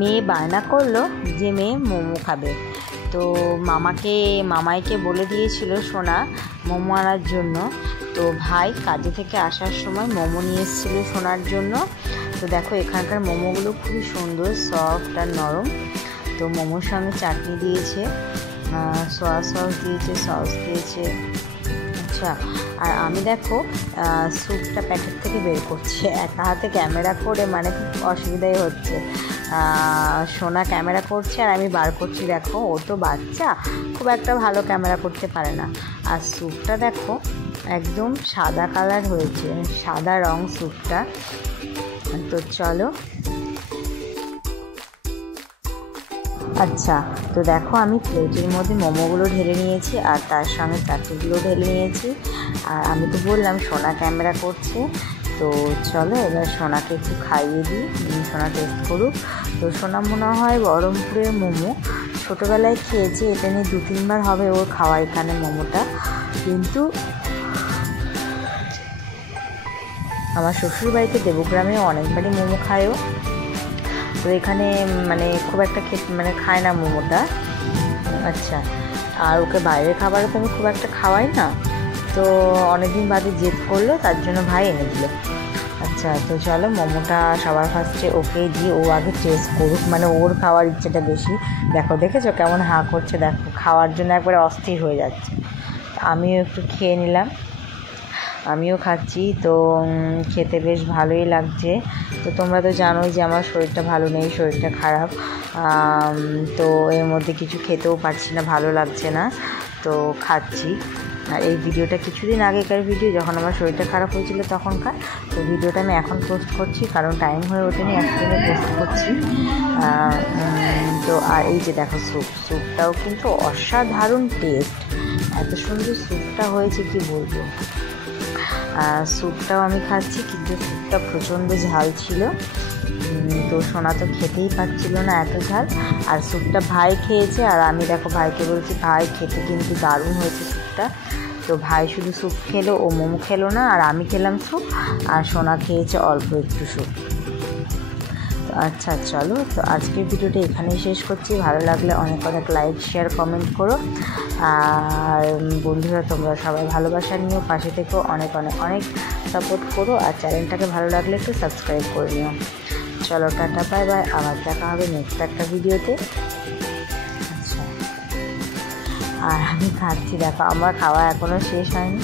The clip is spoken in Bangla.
মেয়ে বায়না করলো যে মেয়ে মোমো খাবে। তো মামাইকে বলে দিয়েছিল সোনা মোমো আনার জন্য। তো ভাই কাজে থেকে আসার সময় মোমো নিয়ে এসেছিল সোনার জন্য। তো দেখো এখানকার মোমোগুলো খুবই সুন্দর, সফট আর নরম। তো মোমোর সঙ্গে চাটনি দিয়েছে, সয়া সস দিয়েছে, সস দিয়েছে। আচ্ছা, আর আমি দেখো স্যুপটা প্যাকেট থেকে বের করছি একা হাতে ক্যামেরা করে, মানে খুব অসুবিধাই হচ্ছে। সোনা ক্যামেরা করছে আর আমি বার করছি। দেখো ও তো বাচ্চা, খুব একটা ভালো ক্যামেরা করতে পারে না। আর স্যুপটা দেখো একদম সাদা কালার হয়েছে, সাদা রং স্যুপটা। তো চলো। আচ্ছা, তো দেখো আমি প্লেটের মধ্যে মোমোগুলো ঢেলে নিয়েছি আর তার সঙ্গে চাটনিগুলো ঢেলে নিয়েছি। আর আমি তো বললাম সোনা ক্যামেরা করছে, তো চলো এবার সোনাকে একটু খাইয়ে দিই, সোনা টেস্ট করুক। তো সোনা মনে হয় বহরমপুরের মোমো ছোটোবেলায় খেয়েছে, এটা নিয়ে 2-3 বার হবে ওর খাওয়া এখানে মোমোটা। কিন্তু আমার শ্বশুরবাড়িতে দেবগ্রামেও অনেকবারই মোমো খায়ও, তো এখানে মানে খুব একটা খায় না মোমোটা। আচ্ছা, আর ওকে বাইরের খাবারও তো আমি খুব একটা খাওয়াই না, তো অনেকদিন বাদে জেদ করলো, তার জন্য ভাই এনে দিল। আচ্ছা, তো চলো মোমোটা সবার ফার্স্টে ওকে দিয়ে ও আগে টেস্ট করুক, মানে ওর খাওয়ার ইচ্ছেটা বেশি। দেখেছো কেমন হাঁ করছে, দেখো খাওয়ার জন্য একবারে অস্থির হয়ে যাচ্ছে। আমিও একটু খেয়ে নিলাম, আমিও খাচ্ছি। তো খেতে বেশ ভালোই লাগছে। তো তোমরা তো জানোই যে আমার শরীরটা ভালো নেই, শরীরটা খারাপ। তো এর মধ্যে কিছু খেতেও পারছি না, ভালো লাগছে না, তো খাচ্ছি। আর এই ভিডিওটা কিছুদিন আগেকার ভিডিও, যখন আমার শরীরটা খারাপ হয়েছিল তখনকার। তো ভিডিওটা আমি এখন পোস্ট করছি কারণ টাইম হয়ে ওঠেনি, একদিনে পোস্ট করছি। তো আর এই যে দেখো স্যুপটাও কিন্তু অসাধারণ টেস্ট, এত সুন্দর স্যুপটা হয়েছে কি বলবো। স্যুপটাও আমি খাচ্ছি, কিন্তু স্যুপটা প্রচণ্ড ঝাল ছিল। তো সোনা তো খেতেই পারছিল না এত ঝাল। আর স্যুপটা ভাই খেয়েছে, আর আমি দেখো ভাইকে বলছি ভাই খেতে কিন্তু দারুণ হয়েছে স্যুপটা। তো ভাই শুধু স্যুপ খেলো, ও মোমো খেলো না, আর আমি খেলাম স্যুপ, আর সোনা খেয়েছে অল্প একটু স্যুপ। তো আচ্ছা চলো, তো আজকের ভিডিওটা এখানেই শেষ করছি। ভালো লাগলে অনেক অনেক লাইক, শেয়ার, কমেন্ট করো। আর বন্ধুরা তোমরা সবাই ভালোবাসা নিও, পাশে থেকেও অনেক অনেক অনেক সাপোর্ট করো। আর চ্যানেলটাকে ভালো লাগলে একটু সাবস্ক্রাইব করে নিও। চলো টাটা, বাই বাই, আবার দেখা হবে নেক্সট একটা ভিডিওতে। আচ্ছা, আর আমি খাচ্ছি, দেখো আমার খাওয়া এখনও শেষ হয়নি।